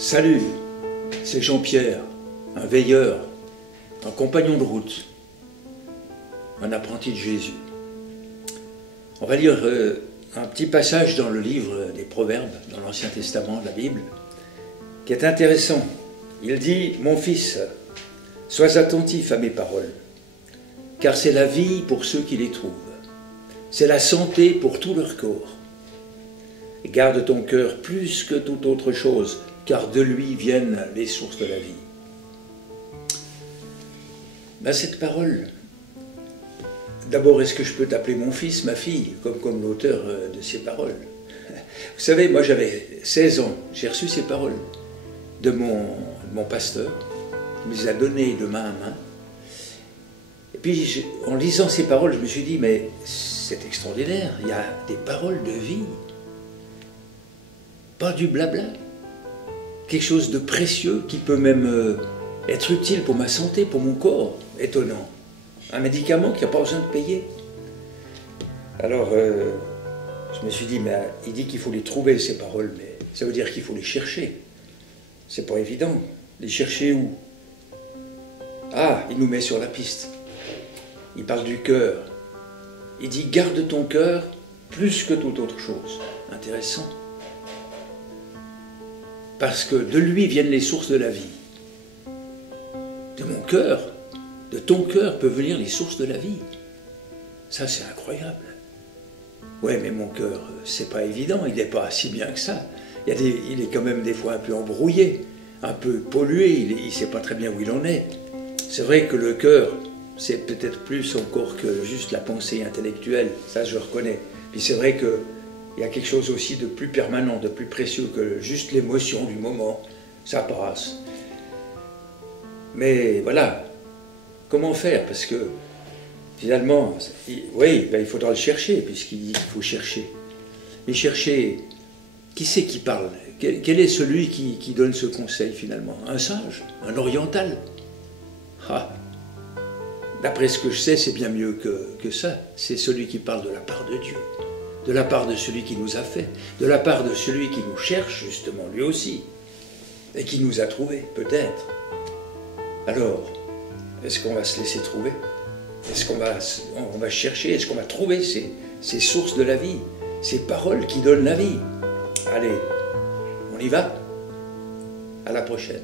Salut, c'est Jean-Pierre, un veilleur, un compagnon de route, un apprenti de Jésus. On va lire un petit passage dans le livre des Proverbes, dans l'Ancien Testament de la Bible, qui est intéressant. Il dit « Mon fils, sois attentif à mes paroles, car c'est la vie pour ceux qui les trouvent, c'est la santé pour tout leur corps. Et garde ton cœur plus que toute autre chose, car de lui viennent les sources de la vie. » Cette parole, d'abord, est-ce que je peux t'appeler mon fils, ma fille, comme l'auteur de ces paroles? Vous savez, moi j'avais 16 ans, j'ai reçu ces paroles de mon pasteur, il me les a données de main à main. Et puis, en lisant ces paroles, je me suis dit, mais c'est extraordinaire, il y a des paroles de vie, pas du blabla, quelque chose de précieux qui peut même être utile pour ma santé, pour mon corps, étonnant. Un médicament qui n'a pas besoin de payer. Alors, je me suis dit, mais il dit qu'il faut les trouver, ces paroles, mais ça veut dire qu'il faut les chercher. C'est pas évident. Les chercher où? Ah, il nous met sur la piste. Il parle du cœur. Il dit, garde ton cœur plus que toute autre chose. Intéressant. Parce que de lui viennent les sources de la vie. De mon cœur, de ton cœur peuvent venir les sources de la vie. Ça, c'est incroyable. Ouais, mais mon cœur, c'est pas évident, il n'est pas si bien que ça. Il est quand même des fois un peu embrouillé, un peu pollué, il ne sait pas très bien où il en est. C'est vrai que le cœur, c'est peut-être plus encore que juste la pensée intellectuelle, ça je reconnais. Puis c'est vrai qu'il y a quelque chose aussi de plus permanent, de plus précieux que juste l'émotion du moment, ça passe. Mais voilà, comment faire? Parce que finalement, oui, il faudra le chercher, puisqu'il dit qu'il faut chercher. Mais chercher, qui c'est qui parle? Quel est celui qui donne ce conseil finalement? Un sage? Un oriental? Ah, d'après ce que je sais, c'est bien mieux que ça. C'est celui qui parle de la part de Dieu, de la part de celui qui nous a fait, de la part de celui qui nous cherche justement, lui aussi, et qui nous a trouvés, peut-être. Alors, est-ce qu'on va se laisser trouver? Est-ce qu'on va chercher? Est-ce qu'on va trouver ces sources de la vie, ces paroles qui donnent la vie? Allez, on y va? À la prochaine.